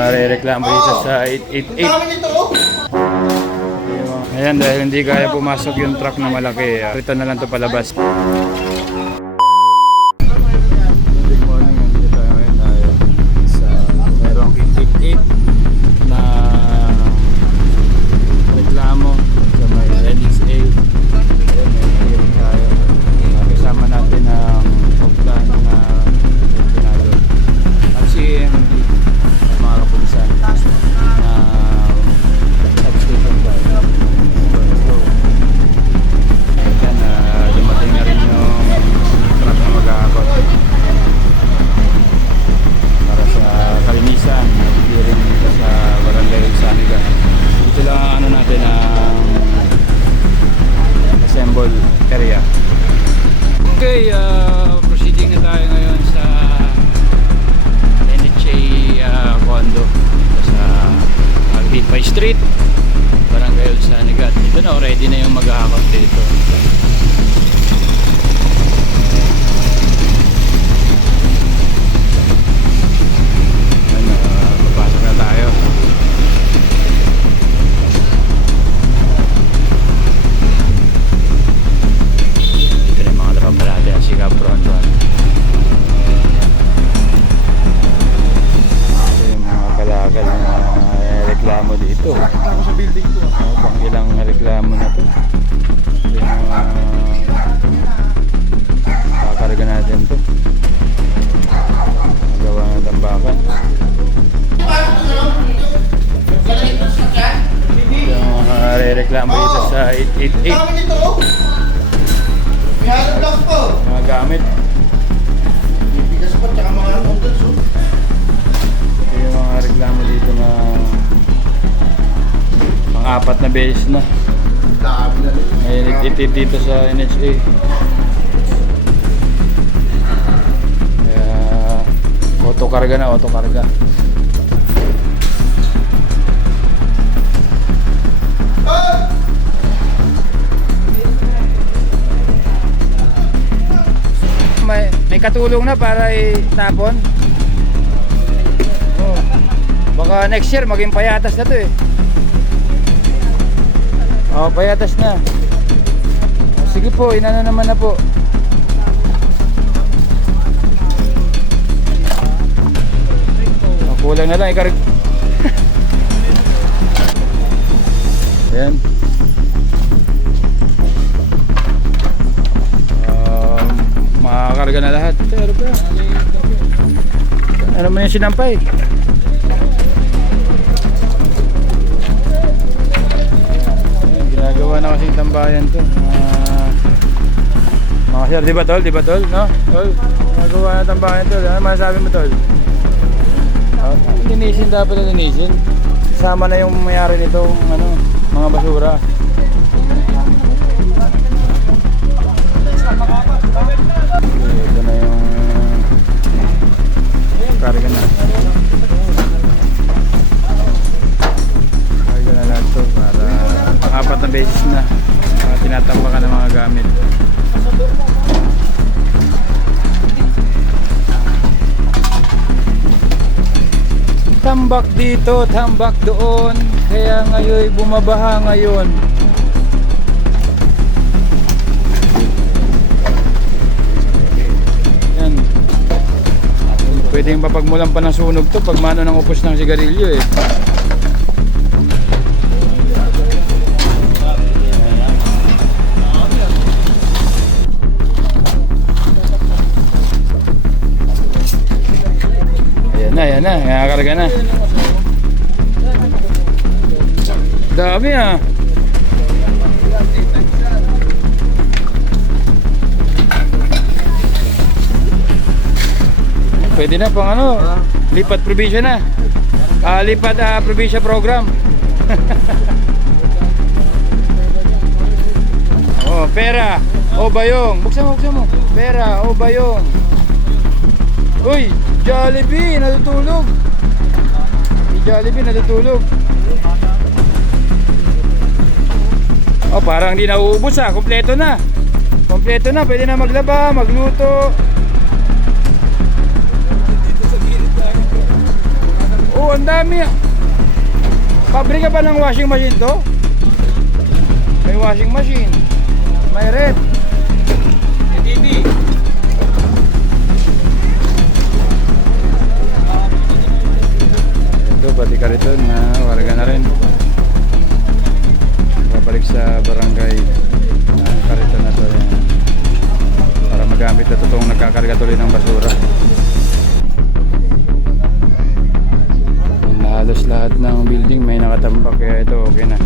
Re-reklamo dito sa 888. Ayan, dahil hindi kaya pumasok yung truck na malaki, ito na lang ito palabas. Good morning, nandito tayo ngayon sa merong 888 na reklamo sa may NSA. Ayan, may hearing tayo. Kasama natin ang Oplan na Pinado at CMD at mga kapulisan na substation tayo. Ayan, dumating na rin yung truck na mag-aakot para sa kalinisan at hearing dito sa Barangay Saniga. Dito lang ano natin ang assemble area. Okay, proceeding na tayo ngayon sa NHA condo sa Albipay Street, Barangay Sanigat. Ito na, ready na yung mag-aakot dito. Ano, papasok na tayo. Dito na yung mga tropa natin ang Sikap Fronton. Ito yung mga kalakal na reklamo dito. Sa building ko. Pang ilang reklamo na to. Ito yung kakarga natin to. Magawa ng tambakan. Ito yung re-reklamo dito sa 888. Kami nito. May halong block po. Mga gamit. Bibigas po, tsaka mga noodles. Ito yung mga reklamo dito na pang-apat na beses na. Dami na rin. May nagtitip dito sa NHA. Kaya autokarga na, autokarga. May katulong na para itapon. Oh. Baka next year maging payatas na to eh. Oh, payatas na. Sige po, inano naman na po. Oh, kulang na lang ikarig. Ayan. Makakarga na lahat. Pero pa. Ano man yung sinampay? Ginagawa na kasing tambayan to. Mga sir, di ba tol? Di ba tol? No? Tol? Ginagawa na tambayan to. Ano masasabi mo tol? Linisin dapat na linisin. Sama na yung mayari nitong ano, mga basura. Ito na yung karga na. Karga na lahat to para apat na beses na tinatambakan ng mga gamit. Tambak dito, tambak doon, kaya ngayon bumabaha ngayon. Yan. Pwedeng mapagmulan pa ng sunog to pag mano ng upos ng sigarilyo eh. Ayan na, nakakarga na. Dami ah. Pwede na pang ano, lipat probinsya na. Lipat probinsya program. Oh, pera o bayong. Buksan mo. Pera o bayong. Uy, Jollibee natutulog. Jollibee natutulog. Oh, parang di nauubos ah. Kompleto na. Kompleto na. Pwede na maglaba, magluto. Oh, Oh, ang dami. Pabrika ba ng washing machine to? May washing machine. May red. May TV. Ito, pati kariton na warga na rin. Babalik sa barangay. Ang kariton na to. Para magamit na totoong nagkakarga tuloy ng basura. Halos lahat ng building may nakatambak, kaya ito okay na.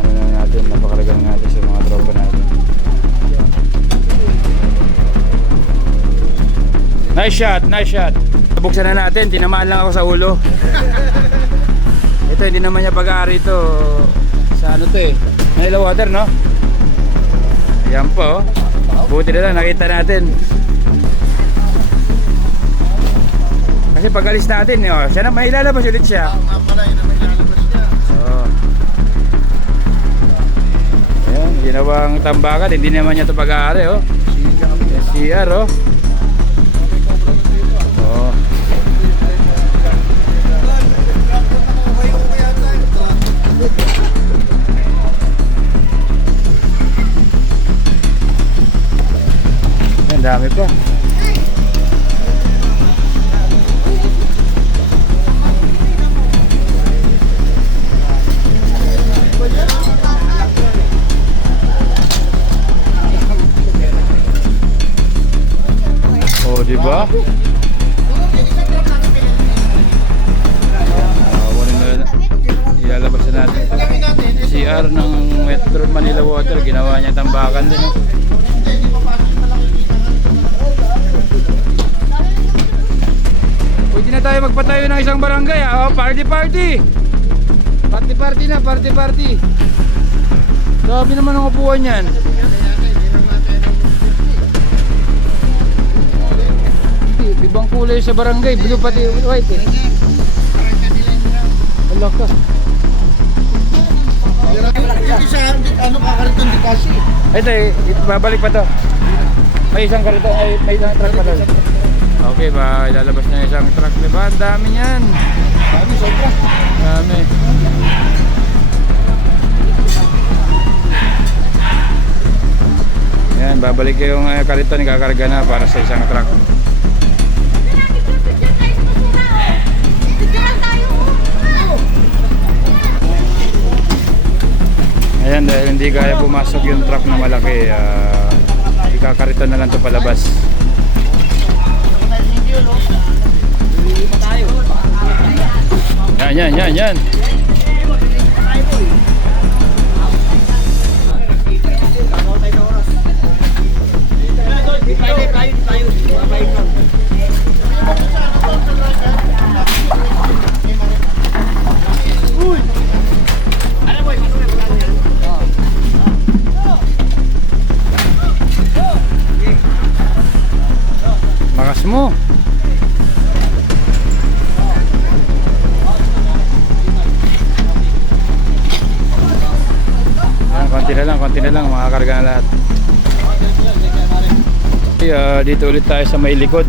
Ano na natin, napakalagang natin sa mga tropa natin. Nice shot, nice shot. Buksan na natin, tinamaan lang ako sa ulo. Ito, hindi naman niya pag-aari ito. Sa ano to eh, Manila Water, no? Ayan po, buti na lang, nakita natin. Kasi pag alis natin, oh, siya na may ilalabas ulit siya. Nga pala, yun naman lalabas niya. Oh. Ayan, ginawang tambakan, hindi naman niya ito pag-aari, oh. Yung CR, oh. Oh. Ang dami pa. Oh, di ba? Ilalabas na natin. CR ng Metro Manila Water, ginawa niya tambakan din. Oh. Pwede na tayo magpatayo ng isang barangay. Oh, party party. Party party na, party party. Sabi naman ang upuan yan. Ibang kulay sa barangay, blue pati white eh. Wala ka. Yung isa, ano kakariton di kasi. Ito eh, babalik pa to. May isang karito, may isang truck pa to. Okay ba, ilalabas na isang truck, diba? Ang dami niyan. Dami, sobra. Dami. Yan, babalik yung kariton, kakarga na para sa isang truck. Ayan, dahil hindi kaya pumasok yung truck na malaki, ikakarito na lang ito palabas. Yan. Makas mo. Yan, konti na lang, makakarga na lahat. Dito ulit tayo sa may likod.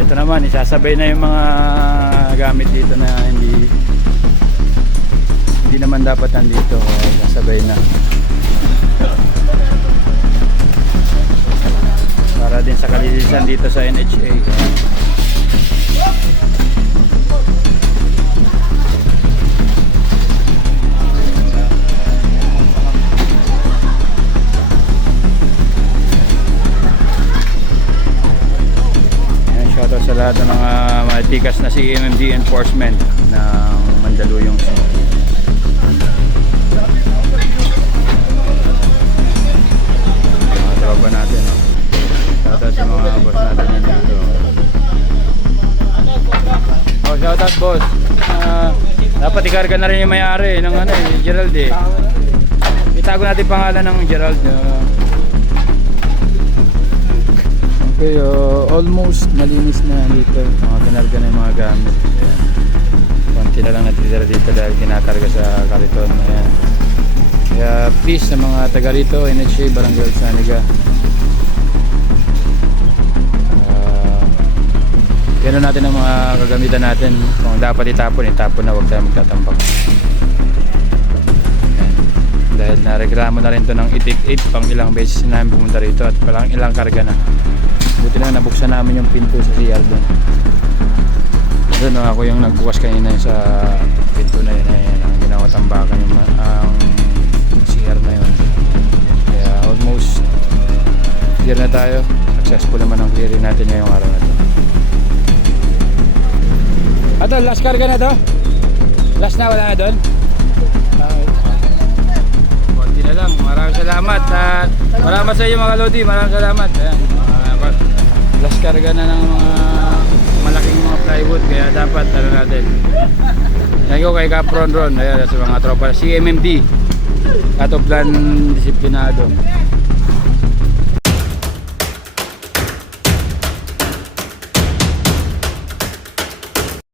Ito naman, isasabay na yung mga gamit dito na hindi naman dapat nandito. Isasabay na. Para din sa kalinisan dito sa NHA. Shoutout sa lahat ng mga matikas na CMMD enforcement ng Mandaluyong City. Mga tropa natin. Shoutout sa mga boss natin nandito. Oh, shoutout boss. Dapat ikarga na rin yung may-ari ng Gerald eh. Itago natin pangalan ng Gerald. Okay, almost malinis na dito. Mga kinarga na yung mga gamit. Ayan. Konti na lang natitira dito dahil kinakarga sa kariton. Ayan. Kaya please sa mga taga rito, NHA, Barangay Saniga. Ganun natin ang mga kagamitan natin. Kung dapat itapon, itapon na, huwag tayo magtatambak. Ayan. Dahil nareklamo na rin to ng itik 8 pang ilang beses na namin pumunta rito at palang ilang karga na. Buti na nabuksan namin yung pinto sa CR doon. Doon ako yung nagbukas kanina sa pinto na yun. Ayan, ang ginawa tambakan yung ang CR na yun. Kaya almost clear na tayo. Successful naman ang clearing natin ngayong araw na to. Ato, last karga na to? Last na, wala na doon? Konti na lang. Maraming salamat. At maraming sa iyo mga Lodi. Maraming salamat. Ayan. Last karga na ng mga malaking mga plywood. Kaya dapat ano natin. Thank you kay Capron Ron. Ayan, sa mga tropa. CMMD. Ato plan disiplinado.